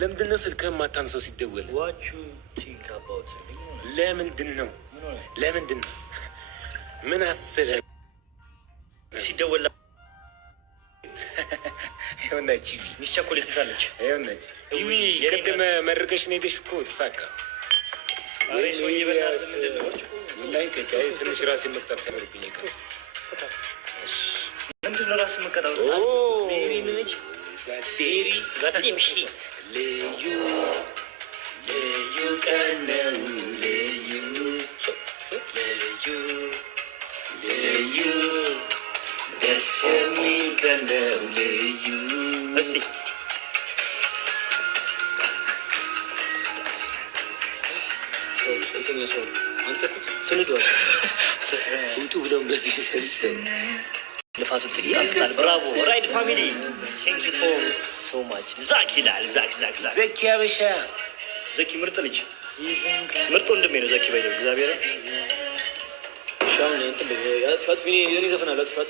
ምንድነው ስልክህን ማታነሳው ሲደወል? ለምንድን ነው ምን አሰበህ ሲደወል? ይኸውናች ሚስት ቸኮሌት ትላለች። ይኸውናች ቅድም መርቀሽ ነው ሄደሽ እኮ ተሳካ። ትንሽ ራሴን መቅጣት ሳይኖርብኝ ምንድን ነው ራስን መቀጣት? ልዩ ቀን ነው ልዩ ደስ የሚል ቀን ነው ልዩ። እስቲ ውጡ ብለው በዚህ ልፋቱ ጥቂት። ብራቮ ራይድ ፋሚሊ ቴንክ ዩ ፎር ሶ ማች። ዛክ ይላል ዘኪ አበሻ ዘኪ ምርጥ ልጅ ምርጥ ወንድሜ ነው ዘኪ ባይደው እግዚአብሔር ሻውን እንትን ፋት ፊኒ የኔ ዘፈናል ፋት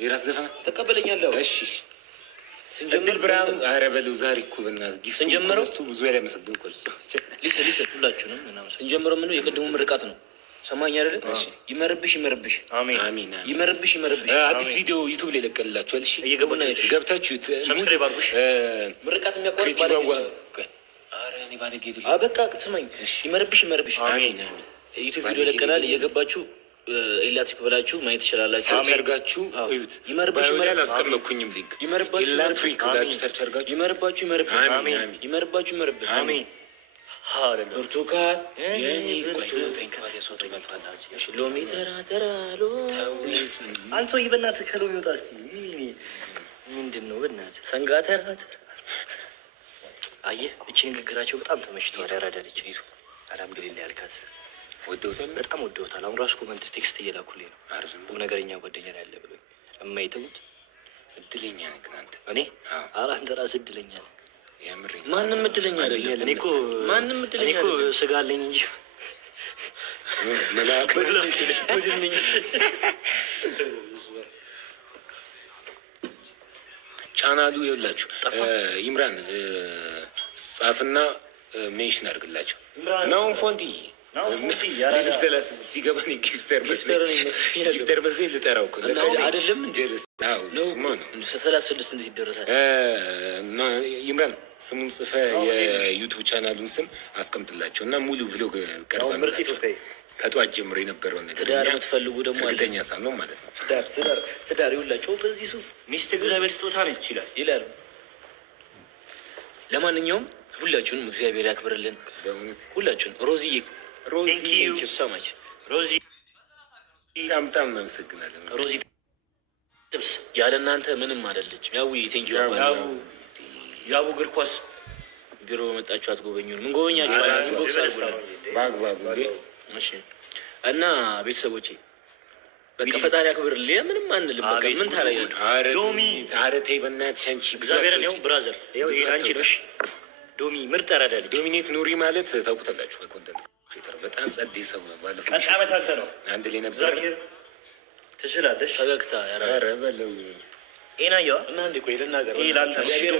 የራስ ዘፈን ተቀበለኛለሁ። እሺ ስንጀምር ብራውን አረበለው ዛሬ እኮ በእናትህ ጊፍት ስንጀምረው ብዙ ያለ መሰግን እኮ ሊሰ ሁላችሁንም ምናምን ስንጀምረው ምን ነው የቀደሙ ምርቃት ነው። ሰማኝ አይደል? ይመርብሽ አሜን ይመርብሽ አዲስ ቪዲዮ ዩቲዩብ ላይ ለቀልላችኋል። እሺ እየገቡና ገብታችሁ ሰብስክራይብ አድርጉሽ። ምርቃት የሚያቋርጥ ባለጌ አረ እኔ ባለጌ በቃ ስማኝ። ይመርብሽ አሜን ዩቲዩብ ቪዲዮ ለቀላል እየገባችሁ ኤላትሪክ ብላችሁ ማየት ትችላላችሁ። ሰርች አድርጋችሁ እዩት። ይመርብሽ አላስቀመጥኩኝም ሊንክ። ይመርባችሁ ኤላትሪክ ብላችሁ ሰርች አድርጋችሁ ይመርባችሁ አሜን ይመርባችሁ አሜን ብርቱካን ሎሚ ተራ አንተ ወይ በእናትህ ከሎሚ ወጣ እስኪ ምንድን ነው በእናትህ ሰንጋ ተራ አየህ እቺ ንግግራቸው በጣም ተመችቷል። ያራዳለች አልሐምዱሊላህ ያልካት ወደውታል፣ በጣም ወደውታል። አሁን ራሱ ኮመንት ቴክስት እየላኩልኝ ነው። ቁም ነገረኛ ጓደኛ ነው ያለ ብሎ የማይተውት እድለኛ ነህ አንተ። እኔ ኧረ አንተ ራስህ እድለኛ ነህ። ማንም እድለኛ አይደለም። እኔ እኮ ማንም እድለኛ አይደለም። ስጋ አለኝ እንጂ መላክ ወድልኝ። ቻናሉ ይኸውላችሁ ኢምራን ጻፍና ሜንሽን አድርግላቸው ነው ፎንቲ ሲገባን ጊፍተር በዚህ ልጠራው አይደለም እንጂ 36 እንዴት ይደረሳል? ይምራን ስሙን ጽፈ የዩቱብ ቻናሉን ስም አስቀምጥላቸው እና ሙሉ ቭሎግ ቀርጻላቸው። ከጠዋት ጀምሮ የነበረውን ነገር ትዳር የምትፈልጉ ደግሞ እርግጠኛ ሳም ነው ማለት ነው። ትዳር ይውላቸው በዚህ ሱፍ ሚስት እግዚአብሔር ስጦታ ነች ይላሉ። ለማንኛውም ሁላችሁንም እግዚአብሔር ያክብርልን። ሁላችሁን ሮዚዬ ሰማች ሮዚ በጣም እናመሰግናለን። ሮዚ ጥብስ ያለ እናንተ ምንም አይደለችም። ያው ቴንኪው ያቡ እግር ኳስ ቢሮ መጣችሁ አትጎበኙን? ምን ጎበኛችሁ? ኢንቦክስ አድርጉልን በአግባቡ። እሺ እና ቤተሰቦቼ በቃ ፈጣሪ ያክብርልኝ። ምንም አንልም። በቃ ምን ታረጋለህ? ዶሚ ታረተይ በእናትሽ አንቺ እግዚአብሔር ነው ብራዘር። ይሄው አንቺ ነሽ ዶሚ ምርጥ አራዳለች። ዶሚኔት ኑሪ ማለት ታውቁታላችሁ በኮንተንት በጣም ጸዴ ሰው ባለፈው አመት አንተ ነው አንድ ላይ ነበር። እግዚአብሔር ትችላለሽ። ፈገግታ ያራረ በለው ኤና ያው እና አንዴ ቆይ ልናገር ይላንተ እግዚአብሔር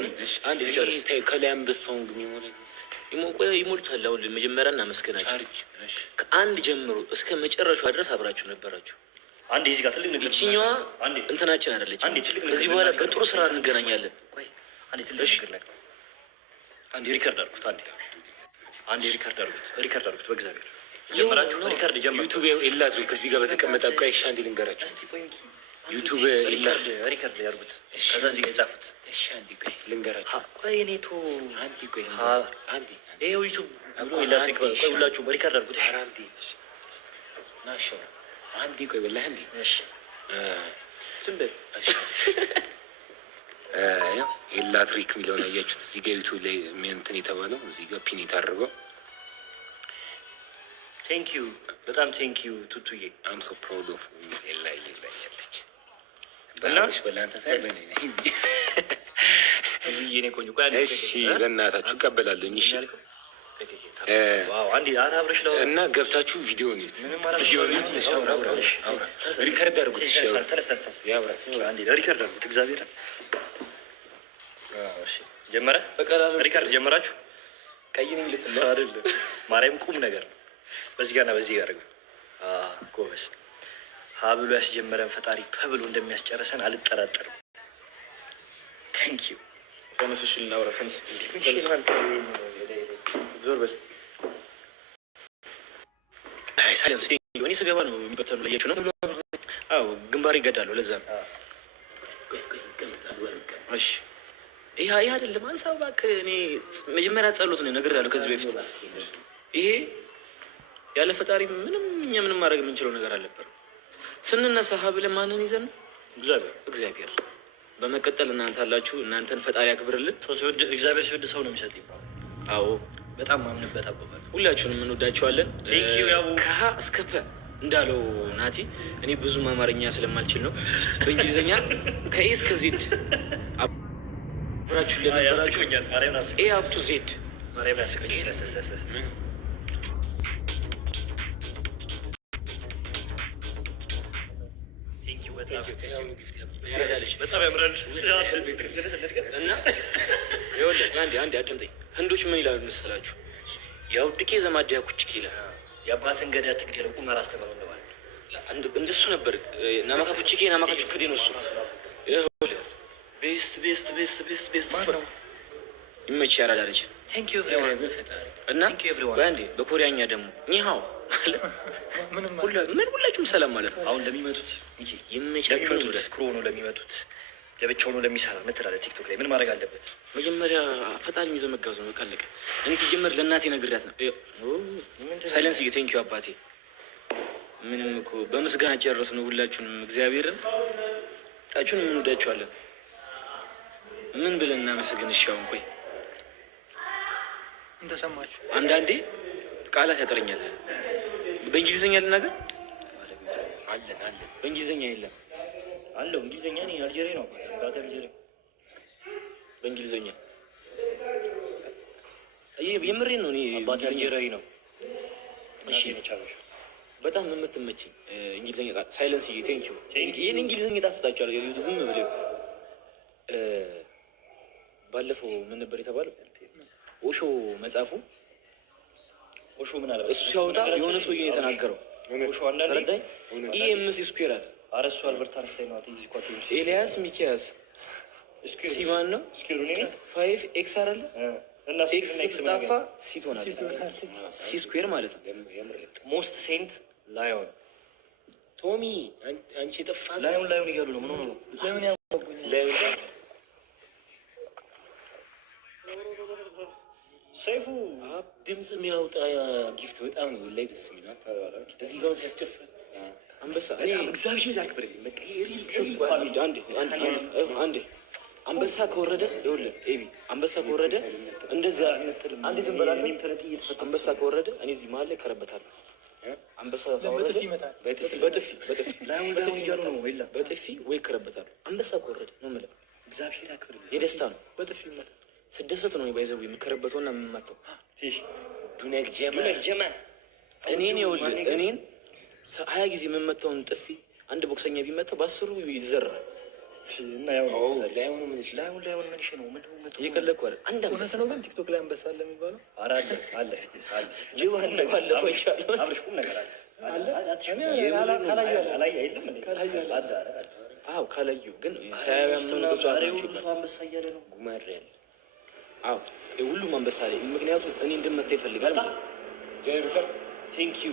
አንዴ ጨርስ ታይ ከላም በሶንግ ይሞልታል። አሁን መጀመሪያ እናመስገናችሁ። ከአንድ ጀምሮ እስከ መጨረሻው ድረስ አብራችሁ ነበራችሁ። አንዴ እዚህ ጋር ትልቅ ነገር ይችኛዋ እንትናችን አይደለች። ከዚህ በኋላ በጥሩ ስራ እንገናኛለን። ቆይ አንዴ ትልቅ ነገር አንዴ ሪከርድ አድርጉት። አንዴ ሪከርድ አድርጉት በእግዚአብሔር ጀመራችሁ። ሪከርድ ጀመራችሁ። ዩቲዩብ ኢላትሪ ከዚህ ጋር በተቀመጠ ቆይ እሺ አንዴ ልንገራችሁ። ዩቲዩብ ሪከርድ ያድርጉት። ከዛ እዚህ የጻፉት እሺ አንዴ ቆይ ልንገራችሁ። ቆይ እኔ አንዴ ቆይ አንዴ ይሄው ዩቲዩብ ብሎ ኢላትሪ ቆይ ሁላችሁ ሪከርድ አድርጉት። እሺ አንዴ ናሽ አንዴ ቆይ ወላሂ አንዴ እሺ ዝም በል እሺ ኤላትሪክ የሚለውን አያችሁት? እዚህ ጋር ዩቱብ ላይ እንትን የተባለው እዚህ ጋር ፒን የታደረገው። ቴንኪዩ በጣም ቴንኪዩ ቱቱዬ። አም ሶ ፕራውድ ኦፍ ኤላ ይላኛለች በላሽ በላንተ ሳይ በኔ ይሄኔ ቆንጆ እሺ፣ በእናታችሁ ቀበላለኝ። እሺ እና ገብታችሁ ቪዲዮ ኒት ሪከርድ አድርጉት። ሪከርድ አድርጉት። እግዚአብሔር ጀመረ። ሪከርድ ጀመራችሁ። ቀይን ልት አይደለ ማርያም ቁም ነገር በዚህ ጋርና በዚህ ጋር ጎበዝ ሀብሎ ያስጀመረን ፈጣሪ ፐብሎ እንደሚያስጨርሰን አልጠራጠርም። ታንኪዩ ፈንስሽ ልናውራ ፈንስ ዞር በል። ሳይለንስ እኔ ስገባ ነው የሚበተኑ ለያችሁ ነው። አዎ ግንባር ይገዳሉ። ለዛ ነው። እሺ ይሄ አይደለም አንሳ እባክህ። እኔ መጀመሪያ ጸሎት ነው ነግሬሃለሁ ከዚህ በፊት። ይሄ ያለ ፈጣሪ ምንም ማድረግ የምንችለው ነገር አልነበረም። ስንነሳ ሀብለን ማንን ይዘን? እግዚአብሔር። በመቀጠል እናንተ አላችሁ። እናንተን ፈጣሪ ያክብርልን። እግዚአብሔር ሲወድ ሰው ነው የሚሰጥ ይባላል። አዎ በጣም ማምንበት አባባል። ሁላችሁንም እንወዳችኋለን። ከሀ እስከ ፐ እንዳለው ናቲ። እኔ ብዙም አማርኛ ስለማልችል ነው በእንግሊዝኛ ከኤ እስከ ዜድ አብራችሁ ለነበራችሁ ኤ አፕ ቱ ዜድ ማርያም ያስቀኛል። በጣም ያምራል። እና ይኸውልህ አንዴ አድምጠኝ። ህንዶች ምን ይላሉ መሰላችሁ? ያው ድኬ ዘማዲያ ኩችክ ይላል። የአባትን ገዳ ትግደለው ቁመር አስተምረው እንደማለት እንደሱ ነበር። ናማካ ኩችኬ ናማካ ቹክዴ ነው እሱ። ይኸውልህ ቤስት ይመች ያራዳለች። ቴንኪዩ ኤቭሪዋን እና በአንዴ በኮሪያኛ ደግሞ ኒሃው ሁላችሁም ሰላም ማለት ነው። አሁን ለሚመጡት ይመቻችሁ። ክሮ ነው ለሚመጡት ለብቻው ነው ለሚሰራ ምትላለ ቲክቶክ ላይ ምን ማድረግ አለበት? መጀመሪያ ፈጣሪ ይዘህ መጋዝ ነው። በቃ እኔ ሲጀመር ለእናቴ ነግሬያት ነው። ሳይለንስ ቴንኪዩ አባቴ። ምንም እኮ በምስጋና ጨረስ ነው ሁላችሁንም። እግዚአብሔርን ሁላችሁንም እንወዳችኋለን። ምን ብለን እናመሰግን? እሺ አሁን ቆይ እንደሰማችሁ አንዳንዴ ቃላት ያጥረኛል። በእንግሊዝኛ ልናገር አለን በእንግሊዝኛ የለም አለው እንግሊዝኛ ነው። አልጀሪ ነው ባታ አልጀሪ በእንግሊዝኛ የምሬን ነው። እኔ ባታ አልጀሪ ነው። እሺ በጣም የምትመችኝ እንግሊዝኛ ቃል ሳይለንስ ቴንክ ዩ። ይሄን እንግሊዝኛ ጣፍጣችኋል። ዝም ብለው ባለፈው ምን ነበር የተባለው? ኦሾ መጽሐፉ ኦሾ ምን አለ እሱ ሲያወጣ የሆነ ሰውዬ የተናገረው ኦሾ አንዳንዴ ኢኤምሲ ስኩዌር አለ። አረሱ አልበርት አንስታይን ነው አትይዝ ኳት ኤልያስ ሚኪያስ ሲማን ነው ስኩዌር ነው 5 ኤክስ አይደለ እና ኤክስ ጣፋ ሲ ትሆናለች። ሲ ስኩዌር ማለት ነው። ሞስት ሴንት ላዮን ቶሚ አንቺ ጠፋ ላዮን እያሉ ነው። ምን ሆነ ነው ላዮን ሰይፉ ድምፅ የሚያወጣ ጊፍት በጣም ነው ላይ ደስ የሚለው። እዚህ ጋር ሲያስጨፍር አንበሳ በጣም እግዚአብሔር ያክብርልኝ። በቃ አንዴ አንበሳ ከወረደ ይኸውልህ ኤቢ አንበሳ ከወረደ እንደዚያ አንዴ ዝም በላ አንበሳ ከወረደ እኔ እዚህ መሀል ላይ ከረበታለሁ። አንበሳ ከወረደ በጥፊ ወይ ከረበታለሁ። አንበሳ ከወረደ ነው የምልህ። እግዚአብሔር ያክብርልኝ። የደስታ ነው በጥፊ ይመጣ ስደሰት ነው ባይዘው የምከረበተውና የምመታው። ዱነክ ጀማ እኔን ይኸውልህ እኔን 20 ጊዜ የምመታውን ጥፊ አንድ ቦክሰኛ ቢመታው በ10ሩ ይዘራል። እና ያው ላይሆን ምን ይችላል? ላይሆን ምን ይችላል? ምን እየቀለድኩ አይደል? አንድ አንበሳ ነው ግን ቲክቶክ ላይ አንበሳ አለ የሚባለው አለ ጂዋን ባለፈው ይቻላል አብረሽ ቁም ነገር አለ አዎ ካላዩ ግን ሳያያም ነው ብዙ አንበሳ እያለ ነው ጉማሬ ያለ አዎ ሁሉም አንበሳ ላይ ምክንያቱም እኔ እንድመታ ይፈልጋል። ቴንክ ዩ